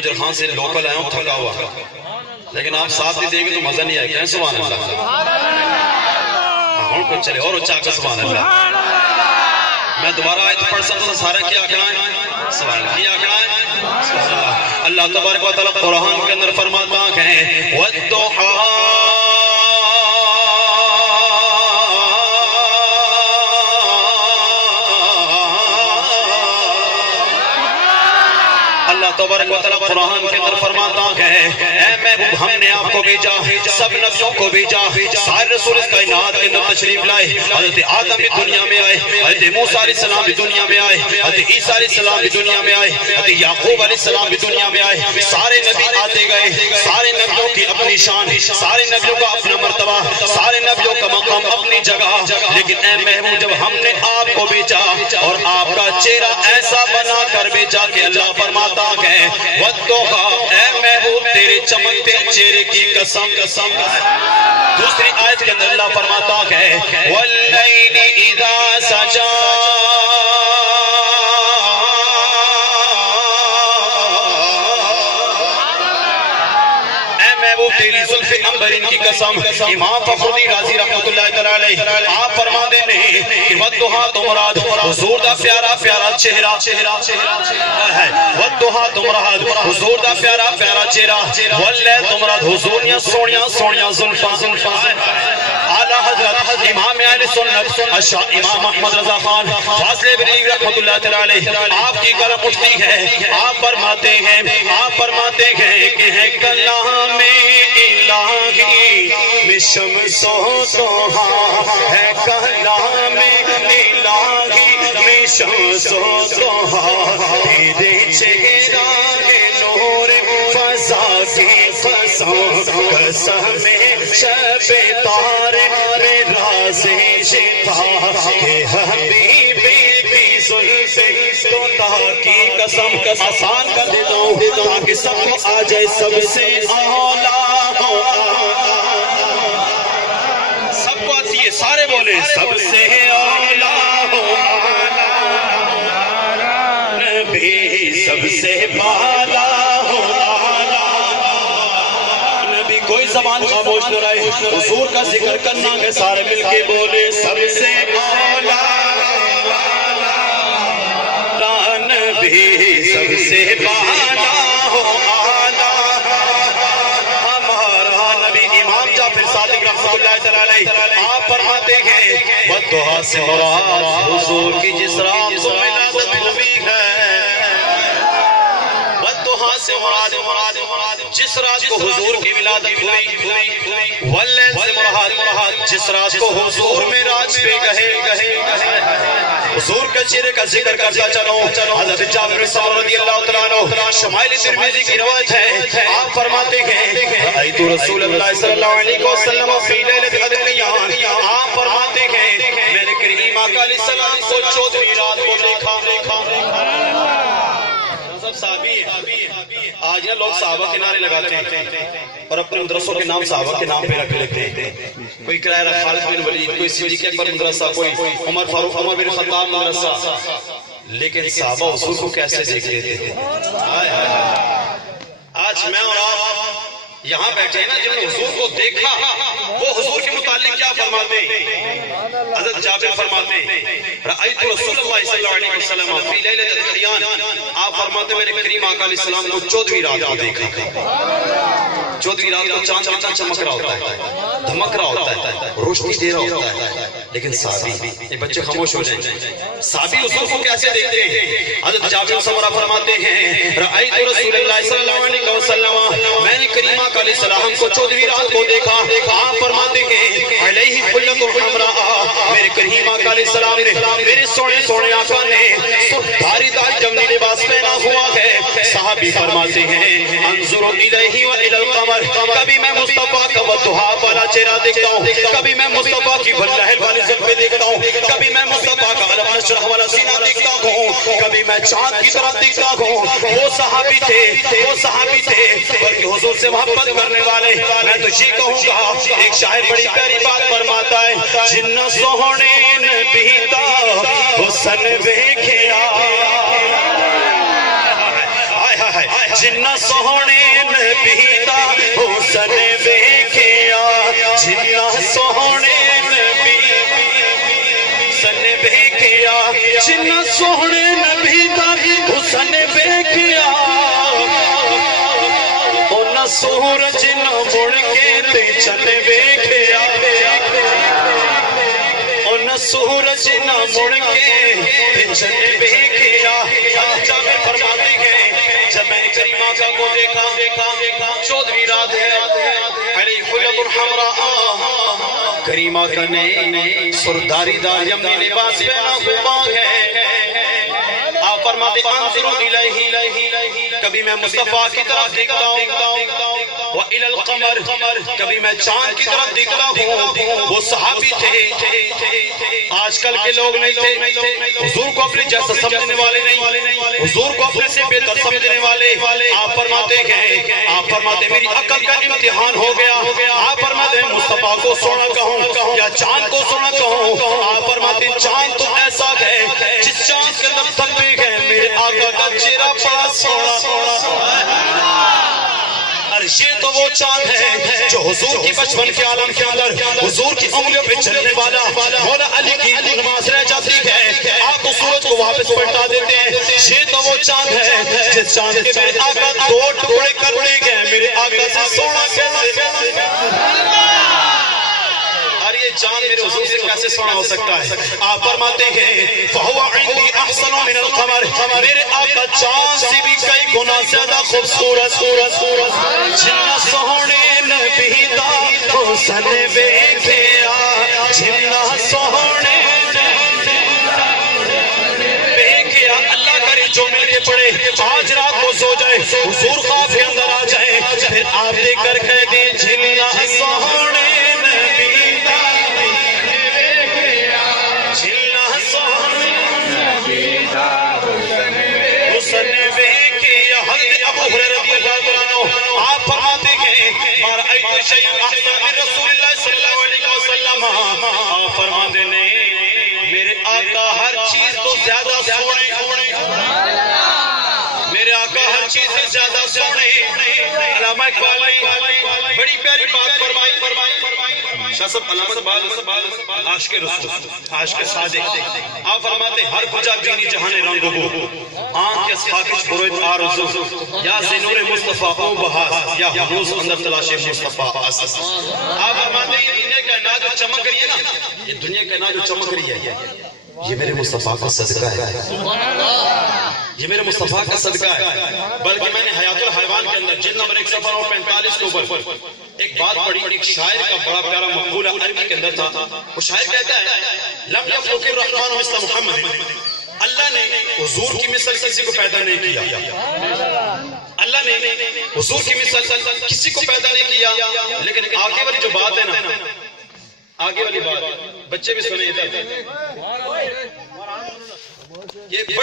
گجر خان سے لوکل آیا ہوں تھکا ہوا، لیکن آپ ساتھ نہیں دیں گے تو مزہ نہیں آئے گا. سبحان اللہ. ہوں کچھ چلے اور اچھا کا سبحان اللہ. میں دوبارہ آیت پڑھ سکتا ہوں سارے کیا آکڑا ہے؟ سبحان اللہ. کیا آکڑا ہے؟ سبحان اللہ. اللہ تبارک و تعالیٰ قرآن کے اندر فرماتا ہے وَالضُّحَىٰ تبارک و تعالیٰ قرآن کے اندر فرماتا ہے اے محبوب ہم نے آپ کو بھیجا، سب نبیوں کو بھیجا، سارے رسول اس کائنات کے اندر تشریف لائے. حضرت آدم بھی دنیا میں آئے، حضرت موسیٰ علیہ السلام بھی دنیا میں آئے، حضرت عیسیٰ علیہ السلام بھی دنیا میں آئے، حضرت یعقوب علیہ السلام بھی دنیا میں آئے. سارے نبی آتے گئے، سارے نبیوں کی اپنی شان، سارے نبیوں کا اپنا مرتبہ، سارے نبیوں کا مقام اپنی جگہ. لیکن اے محبوب جب ہم نے آپ کو بھیجا اور آپ کا چہرہ ایسا بنا کر بھیجا کہ اللہ فرماتا ہے وَالضُّحَىٰ اے محبوب تیرے چمکتے چہرے کی قسم. دوسری آیت کے اندر اللہ فرماتا ہے وَاللَّيْلِ إِذَا سَجَىٰ تیری زلف عنبرین کی قسم. امام فخرالدین رازی رحمت اللہ علیہ آپ فرماتے ہیں کہ وَالضُّحَىٰ تو مراد حضور دا پیارا پیارا چہرہ ہے. وَالضُّحَىٰ تو مراد حضور دا پیارا پیارا چہرہ. وَاللَّيْلِ تو مراد حضور یا سونیاں سونیاں زلفاں. اعلیٰ حضرت امام اہل سنت امام احمد رضا خان فاضل بریلوی رحمت اللہ علیہ آپ کی قلم اٹھتی ہے. آپ فرماتے ہیں کہ ہے کلام الہی میں شمس و ضحیٰ، ہے کلام الہی میں شمس و ضحیٰ. تیرے چہرہ ہے نور فضا کی قسم شب تارے میں راز شفا ہے حبیبی بھی زلف تو کی قسم. آسان کر دیتا ہوں تاکہ سب کو آ جائے سب سے اولا. سب کو آتی ہے سارے بولے سب سے اولا نبی سب سے بالا نبی. کوئی زبان خاموش نہ رہے، حضور کا ذکر کرنا ہے سارے مل کے بولے سب سے اولا نبی سب سے بالا ہو آلہ ہمارا نبی. امام جعفر صادق رحمت اللہ علیہ آپ فرماتے ہیں وَالضُّحَىٰ سے مراد حضور کی جس رات کو ولادت ہوئی ہے. وَالضُّحَىٰ سے مراد جس رات کو حضور کی ولادت ہوئی. وَاللَّيْلِ سے مراد جس رات کو حضور معراج پہ گئے. حضور کے چہرے کا ذکر کرتا چلو. حضرت جابر بن سمرہ رضی اللہ تعالیٰ عنہ شمائل ترمذی کی روایت ہے آپ فرماتے ہیں رأیت رسول اللہ صلی اللہ علیہ وسلم فی لیلۃ القدر. آپ فرماتے ہیں میں نے کریم آقا علیہ السلام کو 14ویں رات کو دیکھا. سب صحابی ہیں. آج یہ لوگ صحابہ کے نعرے لگاتے ہیں اور اپنے مدرسوں کے نام صحابہ کے نام پہ رکھ لیتے ہیں. کوئی کرائے خالد بن ولید، کوئی صدیق اکبر مدرسہ، کوئی عمر فاروق عمر بن خطاب مدرسہ. لیکن صحابہ حضور کو کیسے دیکھ لیتے تھے. آج میں اور آپ یہاں بیٹھے ہیں نا، جنہوں نے حضور کو دیکھا وہ حضور کے متعلق کیا فرماتے ہیں؟ حضرت جابر فرماتے ہیں رأیت رسول اللہ صلی اللہ علیہ وسلم فی لیلۃ القدر. آپ فرماتے ہیں میں نے کریم آقا علیہ السلام کو 14ویں رات کو دیکھا. 14ویں رات کو چاند کتنا چمک رہا ہوتا ہے، دھمک رہا ہوتا ہے، روشنی دے رہا ہوتا ہے. لیکن صحابی، یہ بچے خاموش ہو جائیں، صحابی حضور کو کیسے دیکھتے ہیں؟ حضرت جابر بن سمرہ فرماتے ہیں رأیت رسول اللہ صلی اللہ علیہ وسلم میں نے کریم آقا علیہ السلام کو 14ویں رات کو دیکھا. آپ فرماتے ہیں علیہ حلۃ حمراء میرے کریم آقا علیہ السلام نے میرے سونے آقا نے دھاری دار جمنی لباس پہنا ہوا ہے. صحابی فرماتے ہیں انظر الیہ و الی القمر. کبھی میں مصطفیٰ کا وضحیٰ والا چہرہ دیکھتا ہوں، کبھی میں مصطفیٰ کی بلہل والی زلفیں دیکھتا ہوں، کبھی میں مصطفیٰ کا علم نشرح والا سینہ دیکھتا ہوں، کبھی میں چاند کی طرف دیکھتا ہوں. وہ صحابی تھے بلکہ حضور سے محبت کرنے والے. میں تو یہ کہوں گا ایک شاعر بڑی پیاری بات فرماتا ہے جن سوہنے نبی دا حسن ویکھیا جنہ سونے نبی دا حسن ویکھیا جنہ سونے نبی حسن ویکھیا جنہ سونے نبی دا حسن ویکھیا اونا سورج نہ مڑ کے تے چن ویکھیا اونا سورج نہ مڑ کے تے چن ویکھیا جابر فرماتے ہیں جب میں نے کریمہ کا کو دیکھا 14ویں رات ہے علیہ خلط الحمراء کریمہ کا نئے سرداری دار یمنی لباس پہنا ہوا ہے آپ فرماتے انظر الیہ کبھی میں مصطفیٰ کی طرف دیکھتا ہوں وَإِلَى الْقَمَرِ کبھی میں چاند کی طرف دیکھتا ہوں وہ صحابی تھے آج کل کے لوگ نہیں تھے حضور کو اپنے جیسا سمجھنے والے نہیں حضور کو اپنے سے بہتر سمجھنے والے آپ فرماتے ہیں میری عقل کا امتحان ہو گیا آپ فرماتے ہیں مصطفیٰ کو سونا کہوں یا چاند کو سونا کہوں آپ فرماتے ہیں چاند تو ایسا ہے جس چاند کے اندر تنبیہ ہے میرے آقا کا چہرہ بڑا سونا یہ تو وہ چاند ہے جو حضور کی بچپن کے عالم کے اندر حضور کی انگلیوں پہ چلنے والا مولا علی کی نماز رہ جاتی ہے آپ تو سورج کو واپس پلٹا دیتے ہیں یہ تو وہ چاند ہے جس چاند کے میرے آقا دو ٹکڑے کر دے گئے میرے آقا سے سونا کیسے یہ چاند میرے حضور سے کیسے سونا ہو سکتا ہے آپ فرماتے ہیں فَهُوَ عِنْدِي أَحْسَنُ مِنَ الْقَمَرِ میرے آقا چاند سے بھی کئی گنا زیادہ خوبصورت جنہ سونے نبی دا حسن ویکھیا جنہ سونے ویکھیا اللہ کرے جو مل کے پڑے آج رات کو سو جائے حضور خواب کے اندر آ جائے پھر آپ دیکھ کر کہہ دیں جنہ سونے آپ فرماتے ہیں آپ فرماتے ہیں میرے آقا ہر چیز تو زیادہ سونے میرے آقا ہر چیز سے زیادہ سونے علامہ اقبال نے بڑی پیاری بات فرمائی شاہ صاحب علامہ اقبال عاشق رسول عاشق صادق آپ فرماتے ہر کجا بینی جہان رنگ ہو آنکھ کے خاکش برویت آرزو یا زنور مصطفیٰ او بہاس یا حروس اندر تلاش مصطفیٰ اساس آپ فرماتے ہیں یہ دنیا کائنات جو چمک رہی ہے نا یہ دنیا کائنات جو چمک رہی ہے یہ میرے مصطفیٰ کا صدقہ ہے یہ میرے مصطفیٰ کا صدقہ ہے بلکہ میں نے حیات الحیوان کے اندر جلد نمبر 145 کے اوپر ایک بات پڑھی ایک شاعر کا بڑا پیارا مقولہ عربی کے اندر تھا وہ شاعر کہتا ہے لم یخلق الرحمن مثل محمد اللہ نے حضور کی مثل کسی کو پیدا نہیں کیا اللہ نے حضور کی مثل کسی کو پیدا نہیں کیا لیکن آگے والی جو بات ہے نا آگے والی بات بچے بھی سنیں ادھر یہ بڑی